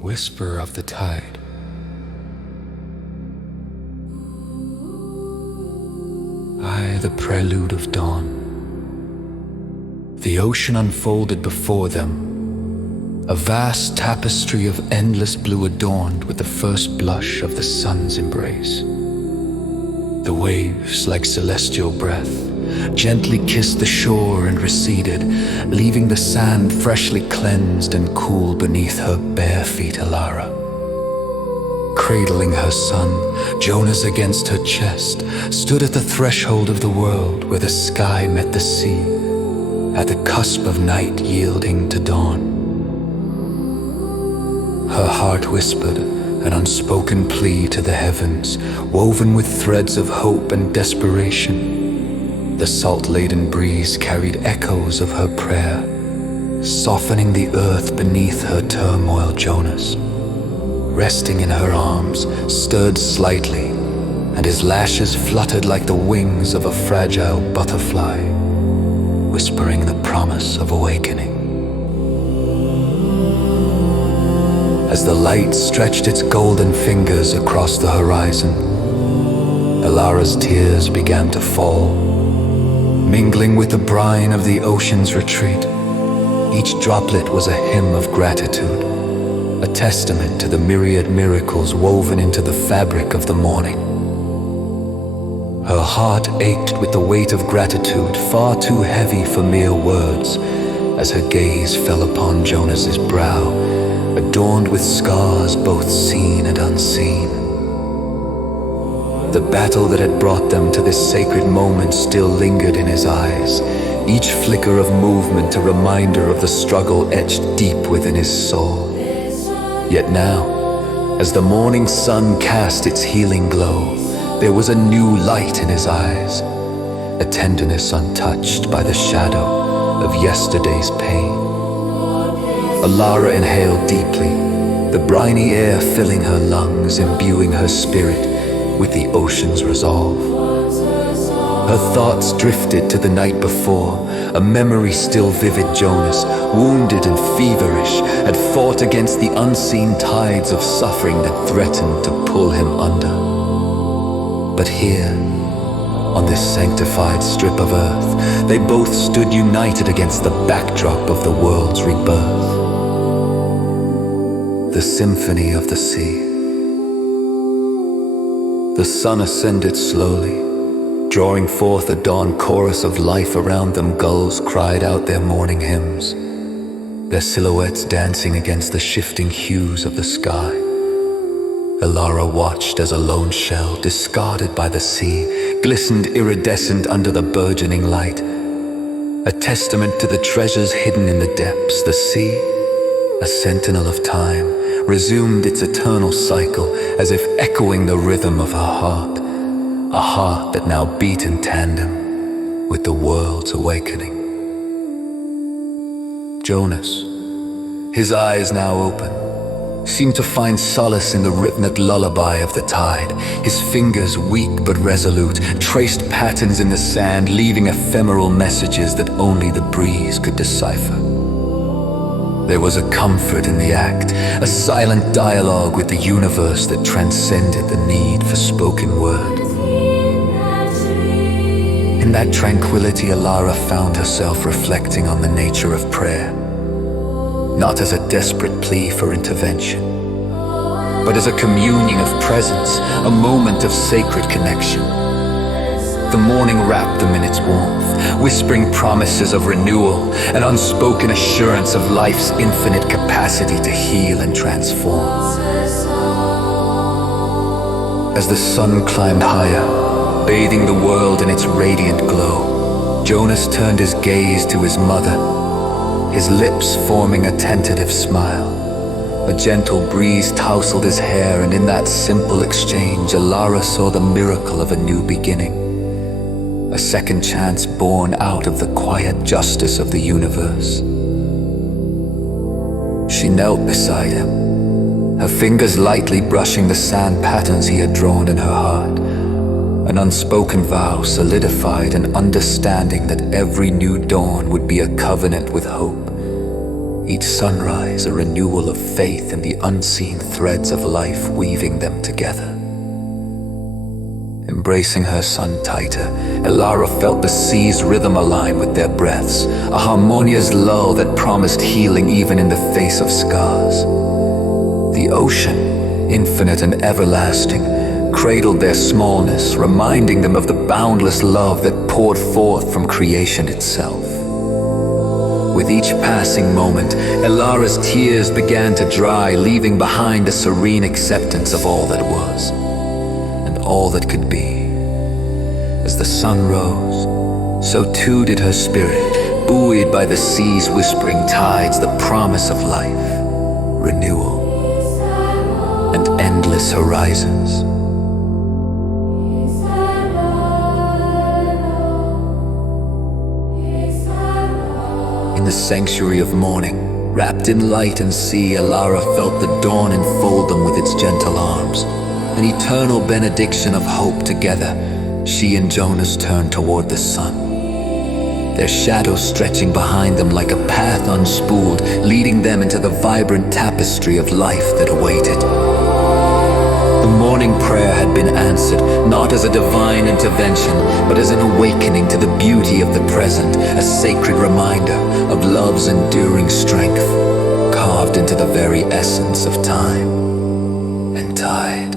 whisper of the tide. I, the prelude of dawn. The ocean unfolded before them, a vast tapestry of endless blue adorned with the first blush of the sun's embrace. The waves, like celestial breath, gently kissed the shore and receded, leaving the sand freshly cleansed and cool beneath her bare feet. Alara, cradling her son, Jonas against her chest, stood at the threshold of the world where the sky met the sea, at the cusp of night yielding to dawn. Her heart whispered an unspoken plea to the heavens, woven with threads of hope and desperation. The salt-laden breeze carried echoes of her prayer, softening the earth beneath her turmoil. Jonas, resting in her arms, stirred slightly, and his lashes fluttered like the wings of a fragile butterfly, whispering the promise of awakening. As the light stretched its golden fingers across the horizon, Alara's tears began to fall, mingling with the brine of the ocean's retreat. Each droplet was a hymn of gratitude, a testament to the myriad miracles woven into the fabric of the morning. Her heart ached with the weight of gratitude, far too heavy for mere words, as her gaze fell upon Jonas's brow, adorned with scars both seen and unseen. The battle that had brought them to this sacred moment still lingered in his eyes, each flicker of movement a reminder of the struggle etched deep within his soul. Yet now, as the morning sun cast its healing glow, there was a new light in his eyes, a tenderness untouched by the shadow of yesterday's pain. Alara inhaled deeply, the briny air filling her lungs, imbuing her spirit with the ocean's resolve. Her thoughts drifted to the night before, a memory still vivid. Jonas, wounded and feverish, had fought against the unseen tides of suffering that threatened to pull him under. But here, on this sanctified strip of earth, they both stood united against the backdrop of the world's rebirth. The symphony of the sea. The sun ascended slowly, drawing forth a dawn chorus of life around them. Gulls cried out their morning hymns, their silhouettes dancing against the shifting hues of the sky. Alara watched as a lone shell, discarded by the sea, glistened iridescent under the burgeoning light, a testament to the treasures hidden in the depths. The sea, a sentinel of time, resumed its eternal cycle, as if echoing the rhythm of her heart, a heart that now beat in tandem with the world's awakening. Jonas, his eyes now open, seemed to find solace in the rhythmic lullaby of the tide. His fingers, weak but resolute, traced patterns in the sand, leaving ephemeral messages that only the breeze could decipher. There was a comfort in the act, a silent dialogue with the universe that transcended the need for spoken word. In that tranquility, Alara found herself reflecting on the nature of prayer, not as a desperate plea for intervention, but as a communion of presence, a moment of sacred connection. The morning wrapped them in its warmth, whispering promises of renewal, an unspoken assurance of life's infinite capacity to heal and transform. As the sun climbed higher, bathing the world in its radiant glow, Jonas turned his gaze to his mother, his lips forming a tentative smile. A gentle breeze tousled his hair, and in that simple exchange, Alara saw the miracle of a new beginning. A second chance born out of the quiet justice of the universe. She knelt beside him, her fingers lightly brushing the sand patterns he had drawn in her heart. An unspoken vow solidified an understanding that every new dawn would be a covenant with hope, Each sunrise a renewal of faith in the unseen threads of life weaving them together. Embracing her son tighter, Elara felt the sea's rhythm align with their breaths, a harmonious lull that promised healing even in the face of scars. The ocean, infinite and everlasting, cradled their smallness, reminding them of the boundless love that poured forth from creation itself. With each passing moment, Elara's tears began to dry, leaving behind a serene acceptance of all that was, and all that could be. As the sun rose, so too did her spirit, buoyed by the sea's whispering tides, the promise of life, renewal, and endless horizons. In the sanctuary of morning, wrapped in light and sea, Elara felt the dawn enfold them with its gentle arms. An eternal benediction of hope together, she and Jonas turned toward the sun, their shadows stretching behind them like a path unspooled, leading them into the vibrant tapestry of life that awaited. The morning prayer had been answered, not as a divine intervention, but as an awakening to the beauty of the present, a sacred reminder of love's enduring strength, carved into the very essence of time and tide.